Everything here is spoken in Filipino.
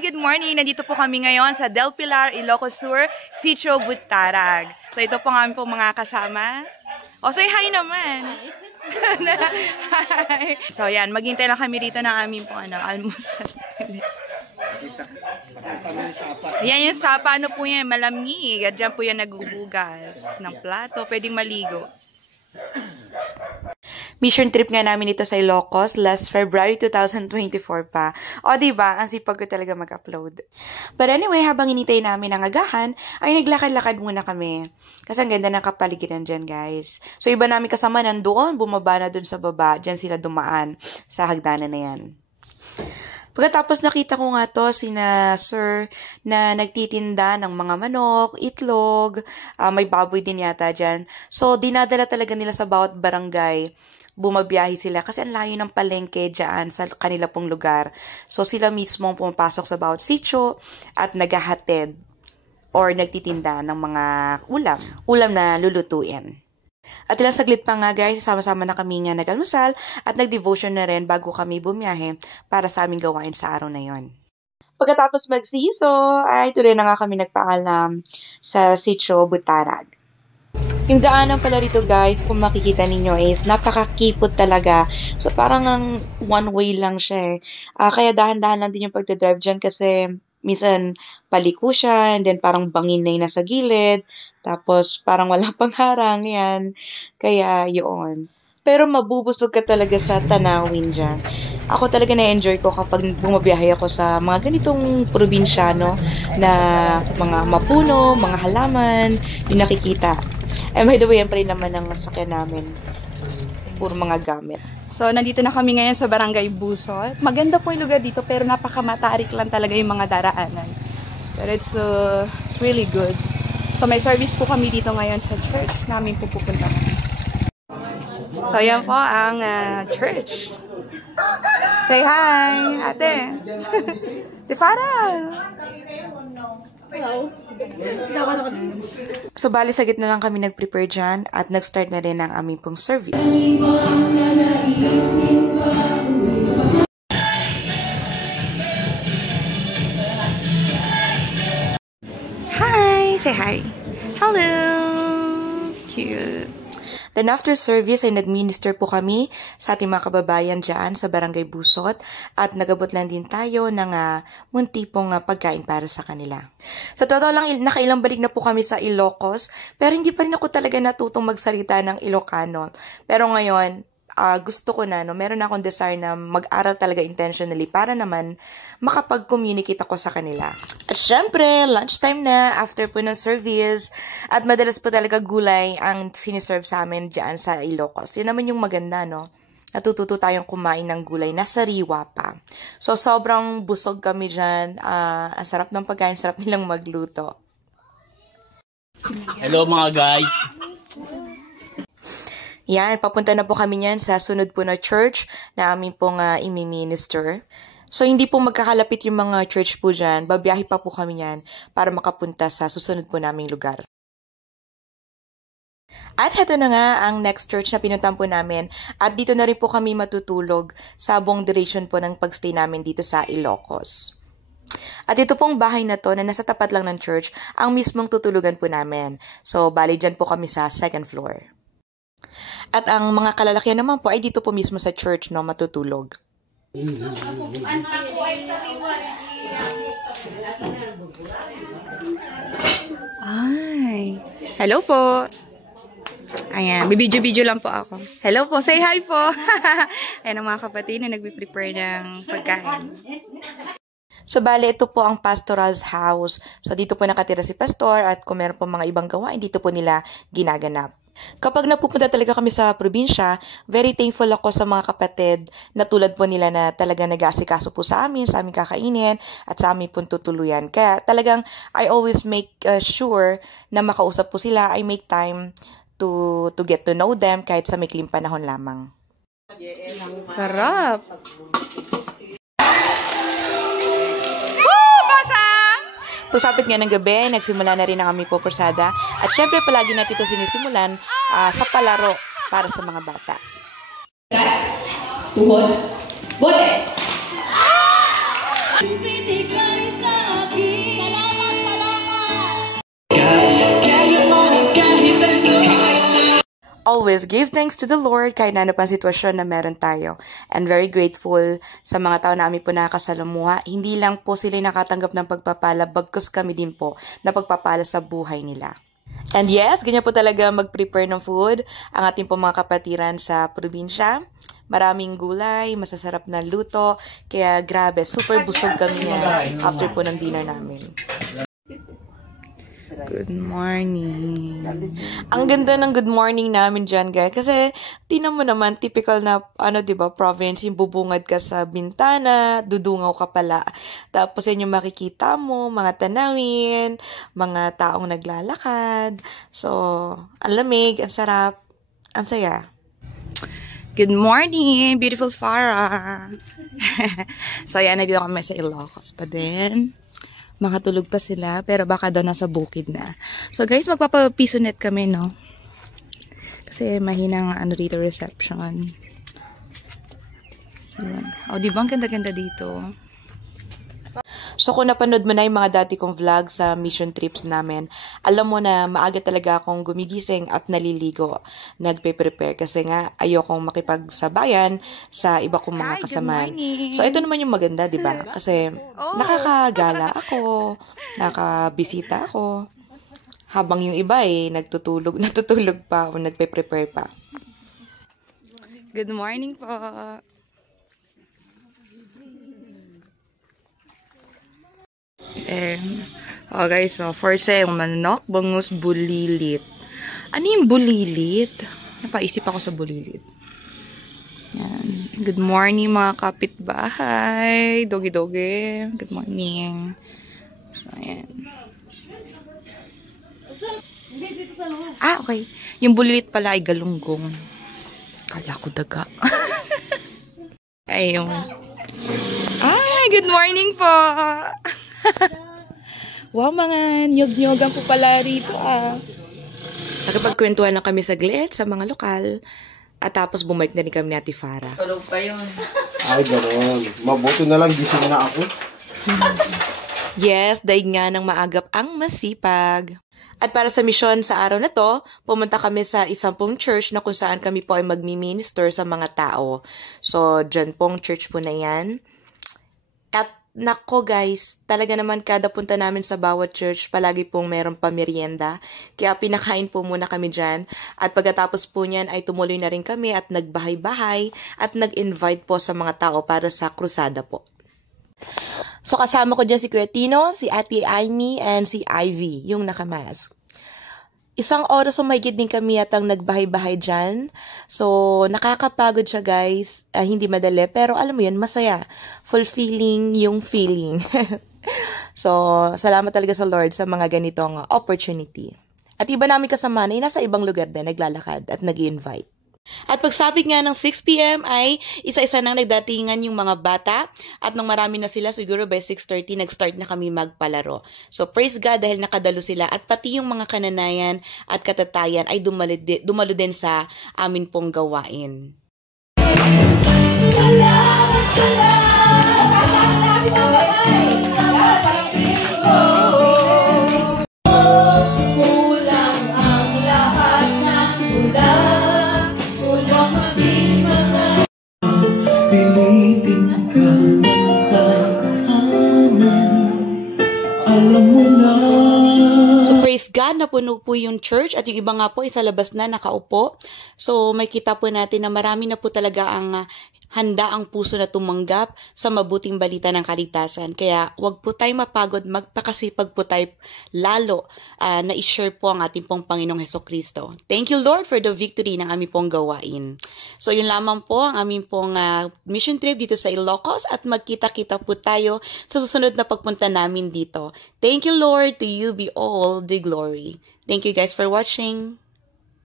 Hi, good morning. Nandito po kami ngayon sa Del Pilar, Ilocos Sur, Sitio Butarag. So ito po nga po mga kasama. O, say hi naman. Hi. So yan, maghintay lang kami dito ng aming po almusal. Yan yung sapa, ano po yan, malamig. At dyan po yan nagubugas ng plato, pwedeng maligo. Mission trip nga namin ito sa Ilocos last February 2024 pa. O diba, ang sipag ko talaga mag-upload. But anyway, habang inintay namin ang agahan, ay naglakad-lakad muna kami. Kasi ang ganda ng kapaligiran dyan, guys. So iba namin kasama nandoon, bumaba na dun sa baba. Dyan sila dumaan sa hagdanan na yan. Pagkatapos nakita ko nga to sina sir na nagtitinda ng mga manok, itlog, may baboy din yata dyan. So dinadala talaga nila sa bawat barangay. Bumabiyahe sila kasi ang layo ng palengke dyan sa kanila pong lugar. So sila mismo pumapasok sa bawat sitio at naghahatid or nagtitinda ng mga ulam na lulutuin. At ilang saglit pa nga guys, sama-sama na kami nga nag-almusal at nag-devotion na rin bago kami bumiyahe para sa aming gawain sa araw na yon. Pagkatapos magsiso, ay tuloy na nga kami nagpaalam sa Sitio Butarag. Yung daanan pala rito guys, kung makikita ninyo is napakakipot talaga. So parang ang one way lang siya kaya dahan-dahan lang din yung pagdadrive dyan kasi minsan paliko siya and then parang bangin na yung nasa gilid. Tapos parang wala pang harang yan. Kaya yun. Pero mabubusog ka talaga sa tanawin dyan. Ako talaga na-enjoy ko kapag bumabiyahe ako sa mga ganitong probinsya, no? Na mga mapuno, mga halaman, yung nakikita. And by the way, yan pa rin naman ang masakyan namin. Puro mga gamit. So, nandito na kami ngayon sa Barangay Busot. Maganda po yung lugar dito, pero napakamatarik lang talaga yung mga daraanan. Pero it's really good. So, may service po kami dito ngayon sa church namin pupunta. So, yan po ang church. Say hi, ate. Tifara. Hello. So, bali sa gitna lang kami nag-prepare dyan at nag-start na rin ang aming pong service. Hi! Say hi! Hello! Cute! Then after service ay nag-minister po kami sa ating mga kababayan dyan sa Barangay Busot at nagabot lang din tayo ng munti pong pagkain para sa kanila. Sa totoo lang, nakailang balik na po kami sa Ilocos pero hindi pa rin ako talaga natutong magsalita ng Ilocano. Pero ngayon, gusto ko na, meron akong desire na mag-aral talaga intentionally para naman makapag-communicate ako sa kanila. At syempre, lunchtime na after po ng service at madalas po talaga gulay ang siniserve sa amin dyan sa Ilocos. Yun naman yung maganda, no? Natututo tayong kumain ng gulay na sariwa pa. So, sobrang busog kami dyan. Ang sarap ng pagkain, sarap nilang magluto. Hello mga guys! Yan, papunta na po kami niyan sa sunod po na church na amin pong imi-minister. So, hindi po magkakalapit yung mga church po dyan. Babiyahe pa po kami niyan para makapunta sa susunod po naming lugar. At heto na nga ang next church na pinuntahan po namin. At dito na rin po kami matutulog sa buong duration po ng pagstay namin dito sa Ilocos. At ito pong bahay na to na nasa tapat lang ng church, ang mismong tutulugan po namin. So, bali dyan po kami sa second floor. At ang mga kalalakihan naman po ay dito po mismo sa church, no, matutulog. Ay, hello po. Ayan, bibidyo-bidyo lang po ako. Hello po, say hi po. Ayan ang mga kapatid na nagbe-prepare ng pagkain. So, bale, ito po ang pastoral's house. So, dito po nakatira si pastor at kung meron po mga ibang gawain, dito po nila ginaganap. Kapag napupunta talaga kami sa probinsya, very thankful ako sa mga kapatid na tulad po nila na talaga nag-aasikaso po sa aming kakainin at sa aming pong tutuluyan. Kaya talagang I always make sure na makausap po sila. I make time to get to know them kahit sa maikling panahon lamang. Sarap! Pusapit nga ng gabi, nagsimula na rin ang aming pupursada. At syempre palagi natin ito sinisimulan sa palaro para sa mga bata. Tuhod. Bote! Always give thanks to the Lord kahit na ano pa sitwasyon na meron tayo. And very grateful sa mga tao na amin po nakakasalamuha. Hindi lang po sila nakatanggap ng pagpapala, bagkus kami din po na pagpapala sa buhay nila. And yes, ganyan po talaga mag-prepare ng food ang ating po mga kapatiran sa probinsya. Maraming gulay, masasarap na luto, kaya grabe, super busog kami yan after po ng dinner namin. Good morning. Ang ganda ng good morning namin dyan, guys. Kasi, tinan mo naman, typical na, diba, province, yung bubungad ka sa bintana, dudungaw ka pala. Tapos, yun yung makikita mo, mga tanawin, mga taong naglalakad. So, ang lamig, ang sarap, ang saya. Good morning, beautiful Farah. So, yan, nandito kami sa Ilocos pa din. Makatulog pa sila, pero baka daw nasa bukid na. So guys, magpapapisonet kami, no? Kasi mahinang dito reception. Yan. O, diba ang ganda-ganda dito? So, kung napanood mo na yung mga dati kong vlog sa mission trips namin, alam mo na maaga talaga akong gumigising at naliligo. Nagpe-prepare kasi nga ayokong makipagsabayan sa iba kong mga kasamahan. So, ito naman yung maganda, di ba? Kasi nakakagala ako, nakabisita ako. Habang yung iba natutulog pa o nagpe-prepare pa. Good morning po. Guys, so for sale, manok, bangus, bulilit. Ano yung bulilit? Napaisip ako sa bulilit. Yan. Good morning mga kapitbahay. Dogi-dogi. Good morning. So, ayan. Okay. Yung bulilit pala ay galunggong. Kala ko daga. Ayun. Ay, good morning po. Wow, mga nyog-nyogan po pala rito Nakipagkwentuhan lang kami saglit sa mga lokal. At tapos bumalik na rin kami ni Ate Farah. Tulog pa yun. Ay, gano'n. Mabuti na lang gising na ako. Yes, daig nga ng maagap ang masipag. At para sa misyon sa araw na to, pumunta kami sa isang pong church na kung saan kami po ay magmi-minister sa mga tao. So, dyan pong church po na yan. At nako guys, talaga naman kada punta namin sa bawat church, palagi pong meron pa merienda. Kaya pinakain po muna kami dyan. At pagkatapos po niyan ay tumuloy na rin kami at nagbahay-bahay at nag-invite po sa mga tao para sa krusada po. So kasama ko dyan si Kuya Tino, si Ate Amy, and si Ivy, yung nakamask. Isang oras o mahigit din kami atang nagbahay-bahay dyan. So, nakakapagod siya guys. Hindi madali, pero alam mo yun, masaya. Fulfilling yung feeling. So, salamat talaga sa Lord sa mga ganitong opportunity. At iba namin kasama na nasa ibang lugar din, naglalakad at nag-i-invite. At pagsapit nga ng 6 p.m. ay isa-isa nang nagdatingan yung mga bata at nang marami na sila siguro by 6:30 nag-start na kami magpalaro. So praise God dahil nakadalo sila at pati yung mga kananayan at katatayan ay dumalo din sa amin pong gawain. Salamat, God, napuno po yung church at yung iba nga po sa labas na nakaupo. So, may kita po natin na marami na po talaga ang handa ang puso na tumanggap sa mabuting balita ng kaligtasan. Kaya wag po tayo mapagod, magpakasipag po tayo lalo na i-share po ang ating pong Panginoong Hesukristo. Thank you Lord for the victory ng aming pong gawain. So yun lamang po ang aming pong mission trip dito sa Ilocos at magkita-kita po tayo sa susunod na pagpunta namin dito. Thank you Lord, to you be all the glory. Thank you guys for watching.